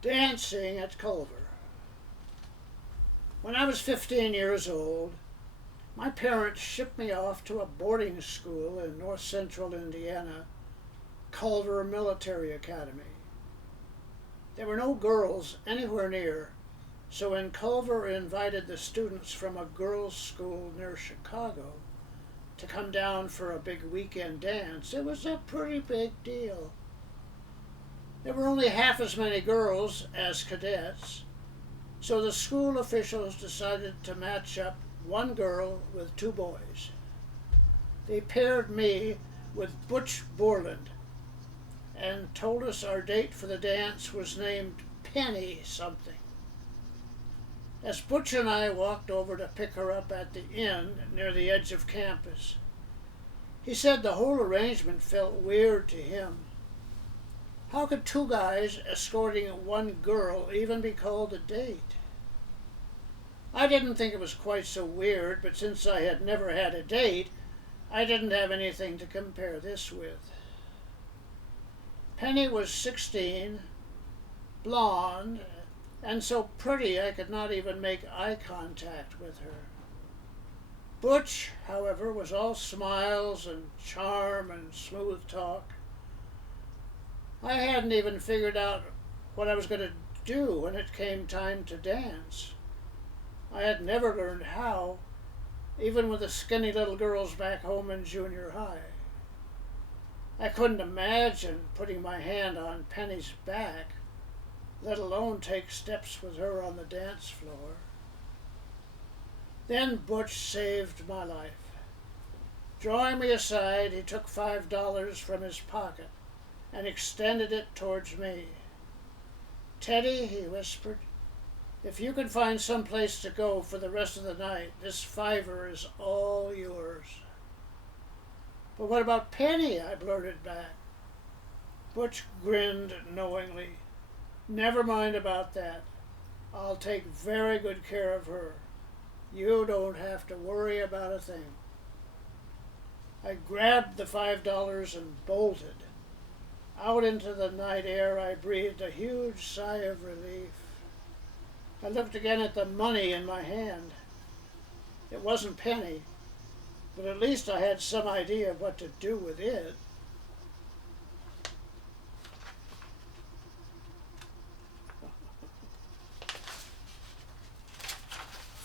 Dancing at Culver. When I was 15 years old, my parents shipped me off to a boarding school in north central Indiana, Culver Military Academy. There were no girls anywhere near, so when Culver invited the students from a girls' school near Chicago to come down for a big weekend dance, it was a pretty big deal. There were only half as many girls as cadets, so the school officials decided to match up one girl with two boys. They paired me with Butch Borland and told us our date for the dance was named Penny something. As Butch and I walked over to pick her up at the inn near the edge of campus, he said the whole arrangement felt weird to him. How could two guys escorting one girl even be called a date? I didn't think it was quite so weird, but since I had never had a date, I didn't have anything to compare this with. Penny was 16, blonde, and so pretty I could not even make eye contact with her. Butch, however, was all smiles and charm and smooth talk. I hadn't even figured out what I was going to do when it came time to dance. I had never learned how, even with the skinny little girls back home in junior high. I couldn't imagine putting my hand on Penny's back, let alone take steps with her on the dance floor. Then Butch saved my life. Drawing me aside, he took $5 from his pocket and extended it towards me. "Teddy," he whispered, "if you can find some place to go for the rest of the night, this $5 is all yours." "But what about Penny?" I blurted back. Butch grinned knowingly. "Never mind about that. I'll take very good care of her. You don't have to worry about a thing." I grabbed the $5 and bolted. Out into the night air, I breathed a huge sigh of relief. I looked again at the money in my hand. It wasn't Penny, but at least I had some idea of what to do with it.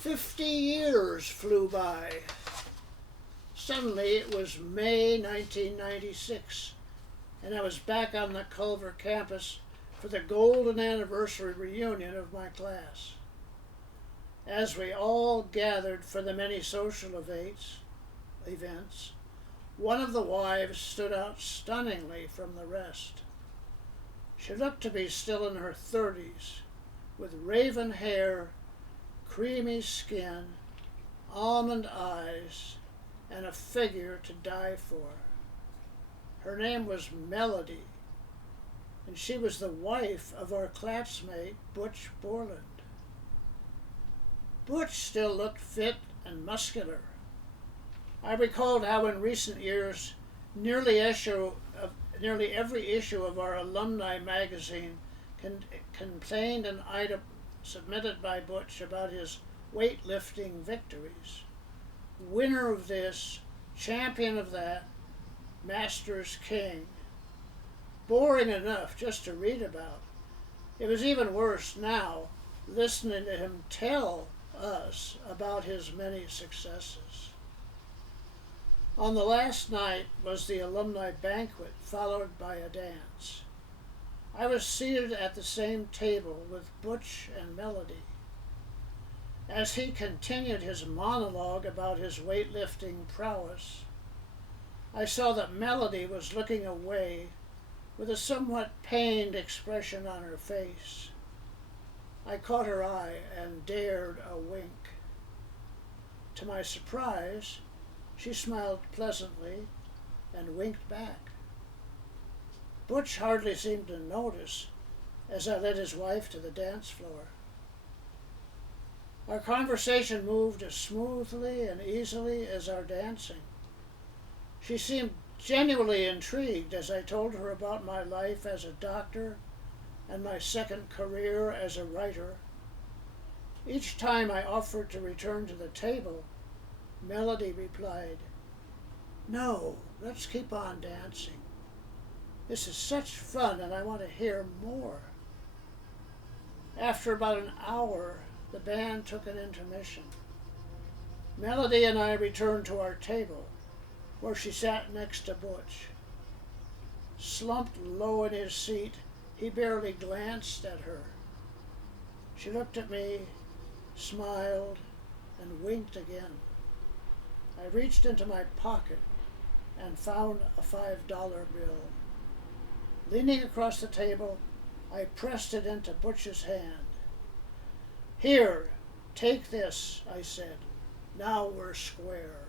"50 years flew by. Suddenly it was May 1996. And I was back on the Culver campus for the golden anniversary reunion of my class. As we all gathered for the many social events, one of the wives stood out stunningly from the rest. She looked to be still in her 30s, with raven hair, creamy skin, almond eyes, and a figure to die for. Her name was Melody, and she was the wife of our classmate, Butch Borland. Butch still looked fit and muscular. I recalled how in recent years, nearly every issue of our alumni magazine contained an item submitted by Butch about his weightlifting victories. Winner of this, champion of that, Master's King. Boring enough just to read about. It was even worse now, listening to him tell us about his many successes. On the last night was the alumni banquet, followed by a dance. I was seated at the same table with Butch and Melody. As he continued his monologue about his weightlifting prowess, I saw that Melody was looking away with a somewhat pained expression on her face. I caught her eye and dared a wink. To my surprise, she smiled pleasantly and winked back. Butch hardly seemed to notice as I led his wife to the dance floor. Our conversation moved as smoothly and easily as our dancing. She seemed genuinely intrigued as I told her about my life as a doctor, and my second career as a writer. Each time I offered to return to the table, Melody replied, "No, let's keep on dancing. This is such fun and I want to hear more." After about an hour, the band took an intermission. Melody and I returned to our table, where she sat next to Butch. Slumped low in his seat, he barely glanced at her. She looked at me, smiled, and winked again. I reached into my pocket and found a $5 bill. Leaning across the table, I pressed it into Butch's hand. "Here, take this," I said. "Now we're square."